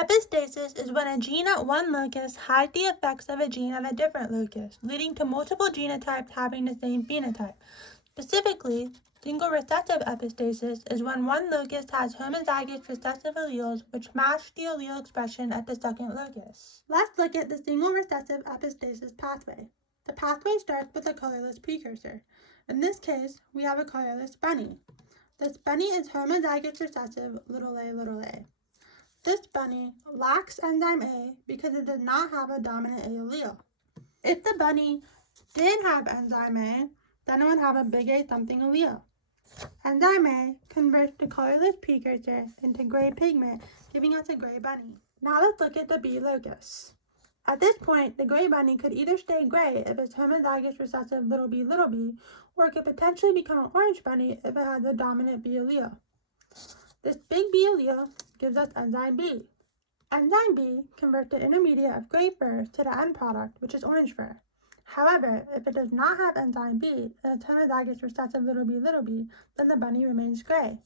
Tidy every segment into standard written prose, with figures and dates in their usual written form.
Epistasis is when a gene at one locus hides the effects of a gene at a different locus, leading to multiple genotypes having the same phenotype. Specifically, single recessive epistasis is when one locus has homozygous recessive alleles which match the allele expression at the second locus. Let's look at the single recessive epistasis pathway. The pathway starts with a colorless precursor. In this case, we have a colorless bunny. This bunny is homozygous recessive a. This bunny lacks enzyme A because it does not have a dominant A allele. If the bunny did have enzyme A, then it would have a big A something allele. Enzyme A converts the colorless precursor into gray pigment, giving us a gray bunny. Now let's look at the B locus. At this point, the gray bunny could either stay gray if it's homozygous recessive b, or it could potentially become an orange bunny if it has a dominant B allele. This big B allele gives us enzyme B. Enzyme B converts the intermediate of gray fur to the end product, which is orange fur. However, if it does not have enzyme B and it's homozygous recessive b, then the bunny remains gray.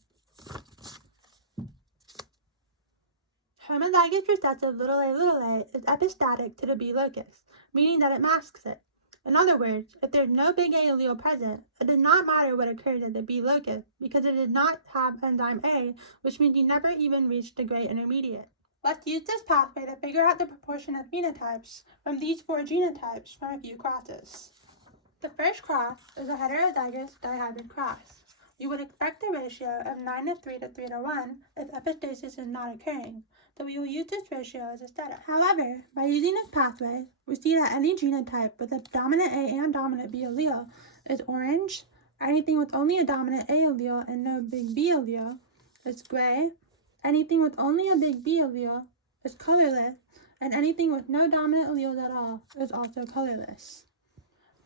Homozygous recessive a is epistatic to the B locus, meaning that it masks it. In other words, if there's no big A allele present, it does not matter what occurs at the B locus because it did not have enzyme A, which means you never even reached the gray intermediate. Let's use this pathway to figure out the proportion of phenotypes from these four genotypes from a few crosses. The first cross is a heterozygous dihybrid cross. You would expect a ratio of 9:3 to 3:1 if epistasis is not occurring, so we will use this ratio as a setup. However, by using this pathway, we see that any genotype with a dominant A and dominant B allele is orange, anything with only a dominant A allele and no big B allele is gray, anything with only a big B allele is colorless, and anything with no dominant alleles at all is also colorless.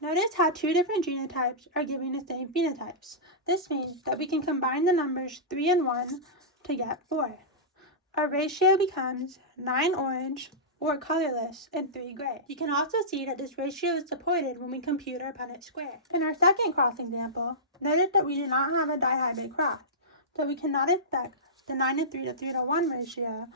Notice how two different genotypes are giving the same phenotypes. This means that we can combine the numbers 3 and 1 to get 4. Our ratio becomes 9 orange or colorless and 3 gray. You can also see that this ratio is supported when we compute our Punnett square. In our second cross example, notice that we do not have a dihybrid cross, so we cannot expect the 9:3 to 3:1 ratio,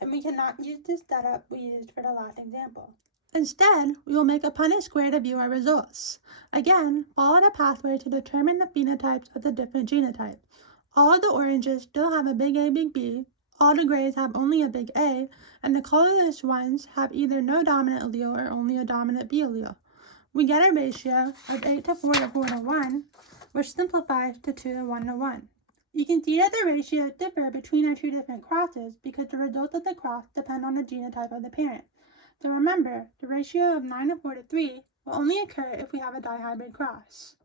and we cannot use this setup we used for the last example. Instead, we will make a Punnett square to view our results. Again, follow the pathway to determine the phenotypes of the different genotypes. All of the oranges still have a big A, big B, all the grays have only a big A, and the colorless ones have either no dominant allele or only a dominant B allele. We get a ratio of 8:4 to 4:1, which simplifies to 2:1:1. You can see that the ratios differ between our two different crosses because the results of the cross depend on the genotype of the parent. So remember, the ratio of 9:4 to 3 will only occur if we have a dihybrid cross.